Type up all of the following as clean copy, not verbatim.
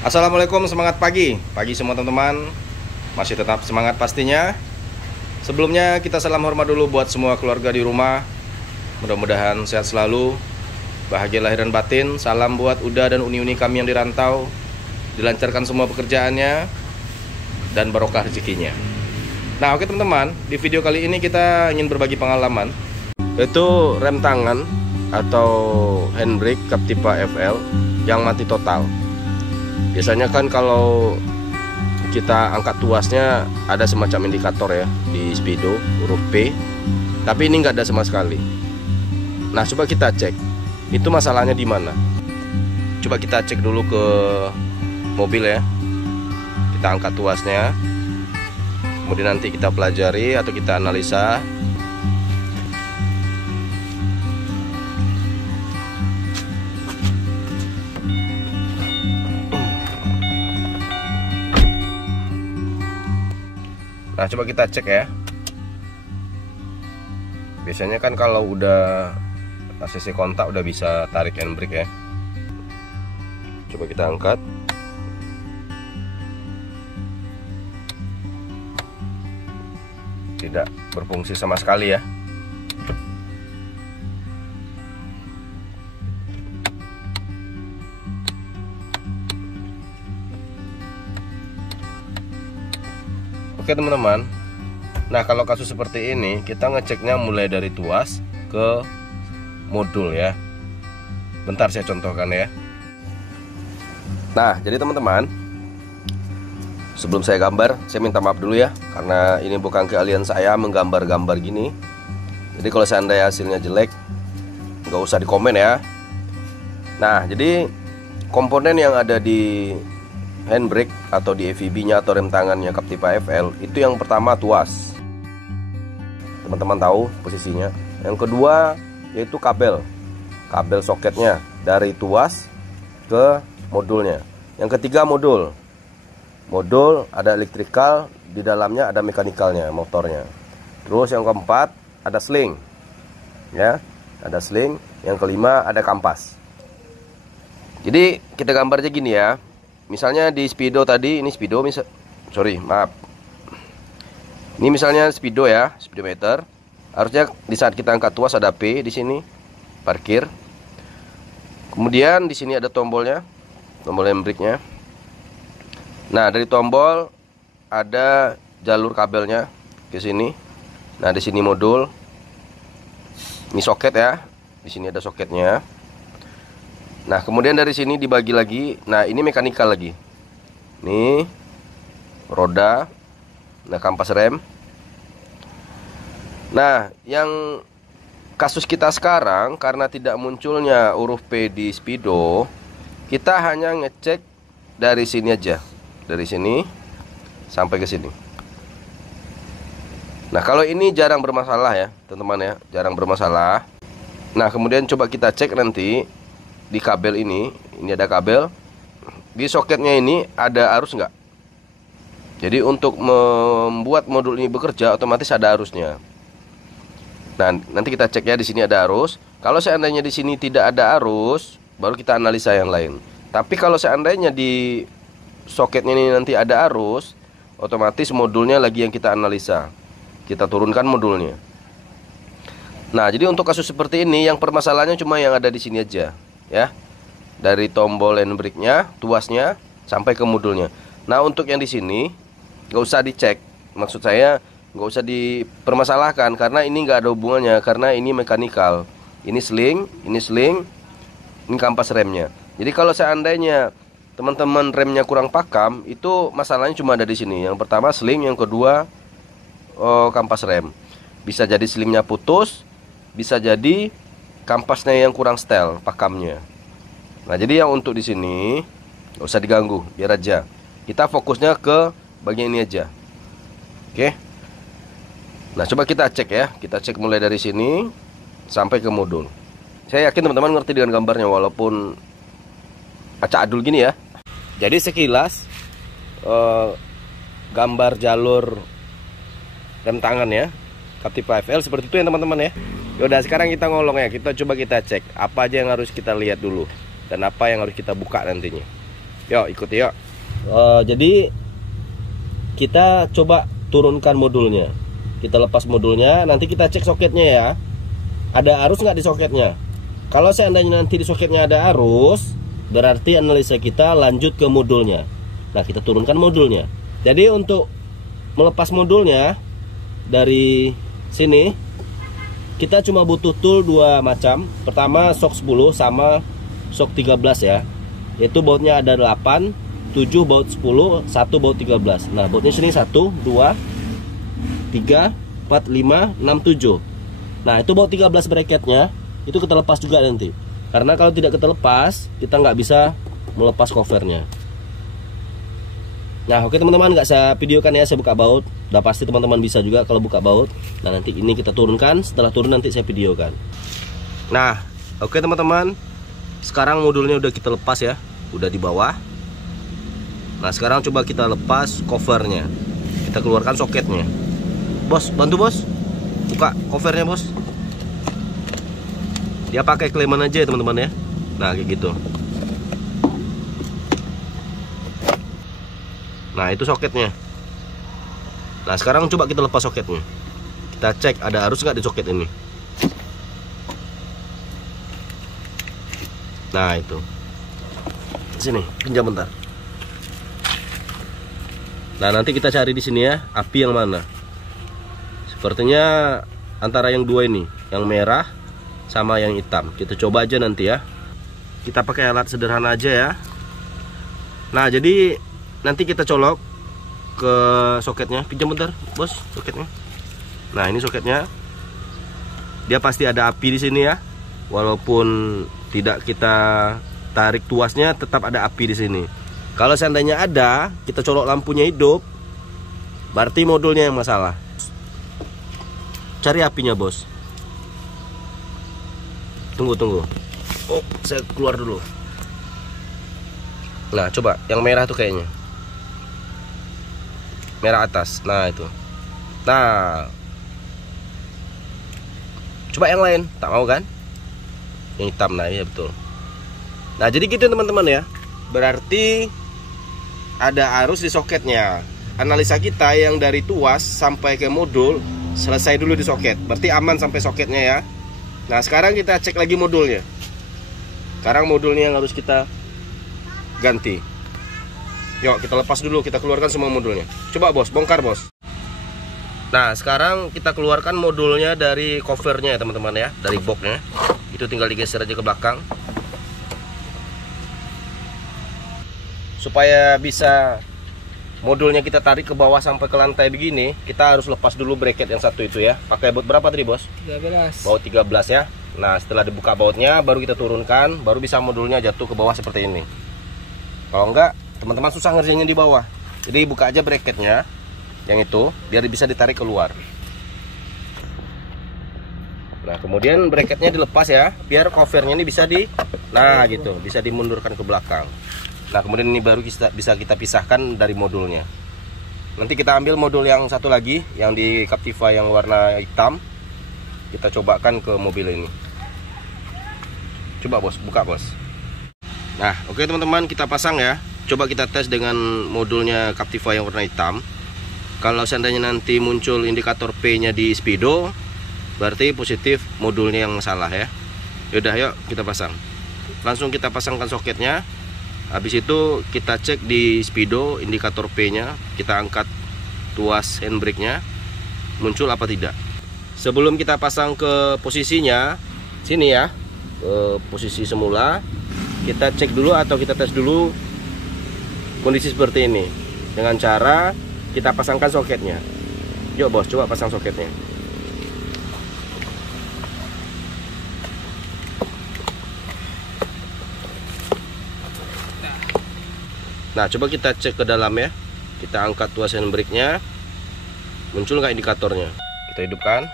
Assalamualaikum, semangat pagi. Pagi semua teman-teman. Masih tetap semangat pastinya. Sebelumnya kita salam hormat dulu buat semua keluarga di rumah. Mudah-mudahan sehat selalu, bahagia lahir dan batin. Salam buat Uda dan uni-uni kami yang dirantau. Dilancarkan semua pekerjaannya dan barokah rezekinya. Nah, oke teman-teman, di video kali ini kita ingin berbagi pengalaman, yaitu rem tangan atau handbrake Captiva FL yang mati total. Biasanya kan kalau kita angkat tuasnya ada semacam indikator ya di speedo huruf P, tapi ini nggak ada sama sekali. Nah, coba kita cek itu masalahnya di mana. Coba kita cek dulu ke mobil ya. Kita angkat tuasnya, kemudian nanti kita pelajari atau kita analisa. Nah, coba kita cek ya. Biasanya kan kalau udah ACC kontak udah bisa tarik handbrake ya. Coba kita angkat. Tidak berfungsi sama sekali ya. Oke teman-teman, nah kalau kasus seperti ini kita ngeceknya mulai dari tuas ke modul ya. Bentar saya contohkan ya. Nah jadi teman-teman, sebelum saya gambar saya minta maaf dulu ya, karena ini bukan keahlian saya menggambar-gambar gini. Jadi kalau seandainya hasilnya jelek nggak usah dikomen ya. Nah jadi komponen yang ada di handbrake atau di EVB nya atau rem tangannya Captiva FL itu yang pertama tuas, teman-teman tahu posisinya. Yang kedua yaitu kabel soketnya dari tuas ke modulnya. Yang ketiga modul ada elektrikal, di dalamnya ada mekanikalnya, motornya. Terus yang keempat ada sling ya, ada sling. Yang kelima ada kampas. Jadi kita gambar aja gini ya. Misalnya di speedo tadi, ini speedo maaf. Ini misalnya speedo ya, speedometer. Harusnya di saat kita angkat tuas ada P di sini, parkir. Kemudian di sini ada tombolnya, tombol handbrake-nya. Nah, dari tombol ada jalur kabelnya ke sini. Nah, di sini modul. Ini soket ya. Di sini ada soketnya. Nah, kemudian dari sini dibagi lagi. Nah, ini mekanikal lagi. Nih, roda. Nah, kampas rem. Nah, yang kasus kita sekarang karena tidak munculnya huruf P di speedo, kita hanya ngecek dari sini aja. Dari sini sampai ke sini. Nah, kalau ini jarang bermasalah ya, teman-teman ya, jarang bermasalah. Nah, kemudian coba kita cek nanti di kabel ini ada kabel. Di soketnya ini ada arus nggak? Jadi untuk membuat modul ini bekerja otomatis ada arusnya. Nah, nanti kita cek ya, di sini ada arus. Kalau seandainya di sini tidak ada arus, baru kita analisa yang lain. Tapi kalau seandainya di soketnya ini nanti ada arus, otomatis modulnya lagi yang kita analisa. Kita turunkan modulnya. Nah, jadi untuk kasus seperti ini yang permasalahannya cuma yang ada di sini aja ya, dari tombol handbrake-nya, tuasnya sampai ke modulnya. Nah, untuk yang di sini nggak usah dicek, maksud saya nggak usah dipermasalahkan karena ini nggak ada hubungannya, karena ini mekanikal. Ini sling, ini kampas remnya. Jadi kalau seandainya teman-teman remnya kurang pakam, itu masalahnya cuma ada di sini. Yang pertama sling, yang kedua kampas rem. Bisa jadi slingnya putus, bisa jadi kampasnya yang kurang setel pakamnya. Nah, jadi yang untuk di sini nggak usah diganggu, biar aja. Kita fokusnya ke bagian ini aja. Oke. Nah, coba kita cek ya. Kita cek mulai dari sini sampai ke modul. Saya yakin teman-teman ngerti dengan gambarnya walaupun acak adul gini ya. Jadi sekilas gambar jalur rem tangan ya Captiva FL seperti itu ya teman-teman ya. Yaudah, sekarang kita ngolong ya, kita coba kita cek apa aja yang harus kita lihat dulu dan apa yang harus kita buka nantinya. Yuk ikuti yuk. Jadi kita coba turunkan modulnya. Kita lepas modulnya, nanti kita cek soketnya ya. Ada arus nggak di soketnya? Kalau seandainya nanti di soketnya ada arus, berarti analisa kita lanjut ke modulnya. Nah, kita turunkan modulnya. Jadi untuk melepas modulnya dari sini, kita cuma butuh tool dua macam. Pertama shock 10 sama shock 13 ya. Yaitu bautnya ada 8, 7 baut 10, 1 baut 13. Nah, bautnya sini 1, 2, 3, 4, 5, 6, 7. Nah, itu baut 13 bracketnya. Itu kita lepas juga nanti. Karena kalau tidak kita lepas, kita nggak bisa melepas covernya. Nah, oke teman-teman, nggak saya videokan ya, saya buka baut. Udah pasti teman-teman bisa juga kalau buka baut. Nah, nanti ini kita turunkan. Setelah turun nanti saya videokan. Nah, oke teman-teman, sekarang modulnya udah kita lepas ya. Udah di bawah. Nah, sekarang coba kita lepas covernya. Kita keluarkan soketnya. Bos, bantu bos. Buka covernya bos. Dia pakai kleiman aja ya teman-teman ya. Nah, kayak gitu. Nah, itu soketnya. Nah, sekarang coba kita lepas soketnya. Kita cek ada arus nggak di soket ini. Nah, itu. Sini, pinjam bentar. Nah, nanti kita cari di sini ya, api yang mana. Sepertinya antara yang dua ini, yang merah sama yang hitam. Kita coba aja nanti ya. Kita pakai alat sederhana aja ya. Nah, jadi nanti kita colok ke soketnya. Pinjam bentar, bos, soketnya. Nah, ini soketnya. Dia pasti ada api di sini ya. Walaupun tidak kita tarik tuasnya, tetap ada api di sini. Kalau seandainya ada, kita colok lampunya hidup, berarti modulnya yang masalah. Cari apinya bos. Tunggu. Oh, saya keluar dulu. Nah, coba yang merah tuh kayaknya. Merah atas. Nah, itu. Nah, coba yang lain. Tak mau kan? Yang hitam. Nah, iya betul. Nah, jadi gitu teman-teman ya. Berarti ada arus di soketnya. Analisa kita yang dari tuas sampai ke modul selesai dulu di soket. Berarti aman sampai soketnya ya. Nah, sekarang kita cek lagi modulnya. Sekarang modulnya yang harus kita ganti. Yuk, kita lepas dulu, kita keluarkan semua modulnya. Coba bos, bongkar bos. Nah, sekarang kita keluarkan modulnya dari covernya ya teman-teman ya, dari boxnya. Itu tinggal digeser aja ke belakang. Supaya bisa modulnya kita tarik ke bawah sampai ke lantai begini, kita harus lepas dulu bracket yang satu itu ya. Pakai baut berapa tadi bos? 13. Baut 13 ya. Nah, setelah dibuka bautnya, baru kita turunkan, baru bisa modulnya jatuh ke bawah seperti ini. Kalau enggak, teman-teman susah ngerjainnya di bawah. Jadi buka aja bracketnya yang itu, biar bisa ditarik keluar. Nah, kemudian bracketnya dilepas ya, biar covernya ini bisa nah gitu, bisa dimundurkan ke belakang. Nah, kemudian ini baru bisa kita pisahkan dari modulnya. Nanti kita ambil modul yang satu lagi, yang di Captiva yang warna hitam. Kita cobakan ke mobil ini. Coba bos, buka bos. Nah, oke teman-teman, kita pasang ya. Coba kita tes dengan modulnya Captiva yang warna hitam. Kalau seandainya nanti muncul indikator P-nya di speedo, berarti positif modulnya yang salah ya. Yaudah, yuk kita pasang. Langsung kita pasangkan soketnya. Habis itu kita cek di speedo indikator P-nya, kita angkat tuas handbrake-nya, muncul apa tidak. Sebelum kita pasang ke posisinya, sini ya, ke posisi semula, kita cek dulu atau kita tes dulu kondisi seperti ini. Dengan cara kita pasangkan soketnya. Yuk bos, coba pasang soketnya. Nah, coba kita cek ke dalam ya. Kita angkat tuas handbrake-nya. Muncul nggak indikatornya? Kita hidupkan.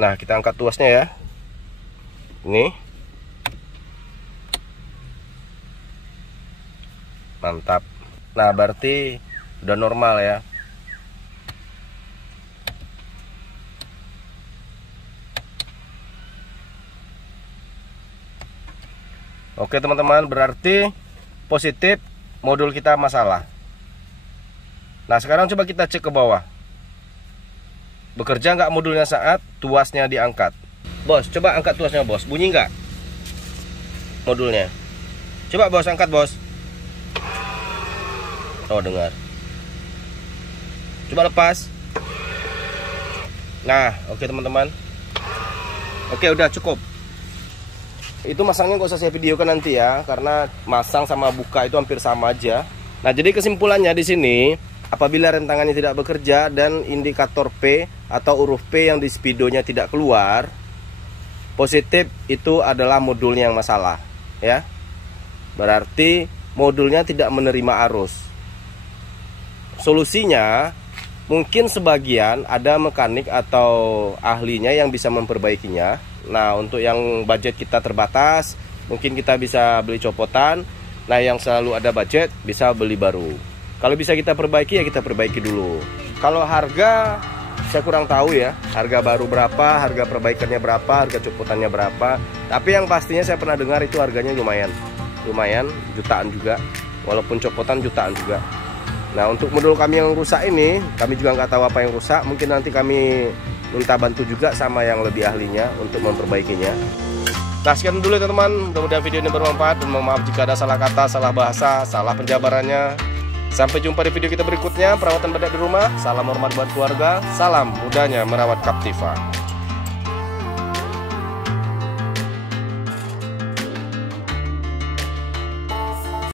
Nah, kita angkat tuasnya ya. Ini. Mantap. Nah, berarti udah normal ya. Oke teman-teman, berarti positif modul kita masalah. Nah sekarang coba kita cek ke bawah. Bekerja nggak modulnya saat tuasnya diangkat? Bos, coba angkat tuasnya bos. Bunyi nggak modulnya? Coba bos, angkat bos. Oh dengar. Coba lepas. Nah oke teman-teman. Oke udah cukup. Itu masangnya nggak usah saya videokan nanti ya, karena masang sama buka itu hampir sama aja. Nah jadi kesimpulannya di sini, apabila rem tangannya tidak bekerja dan indikator P atau huruf P yang di speedonya tidak keluar, positif itu adalah modulnya yang masalah ya. Berarti modulnya tidak menerima arus. Solusinya mungkin sebagian ada mekanik atau ahlinya yang bisa memperbaikinya. Nah untuk yang budget kita terbatas, mungkin kita bisa beli copotan. Nah yang selalu ada budget bisa beli baru. Kalau bisa kita perbaiki ya kita perbaiki dulu. Kalau harga saya kurang tahu ya, harga baru berapa, harga perbaikannya berapa, harga copotannya berapa. Tapi yang pastinya saya pernah dengar itu harganya lumayan jutaan juga, walaupun copotan jutaan juga. Nah untuk modul kami yang rusak ini, kami juga nggak tahu apa yang rusak. Mungkin nanti kami minta bantu juga sama yang lebih ahlinya untuk memperbaikinya. Nah sekian dulu teman-teman, mudah-mudahan video ini bermanfaat, dan mohon maaf jika ada salah kata, salah bahasa, salah penjabarannya. Sampai jumpa di video kita berikutnya. Perawatan bedak di rumah. Salam hormat buat keluarga. Salam mudahnya merawat Captiva.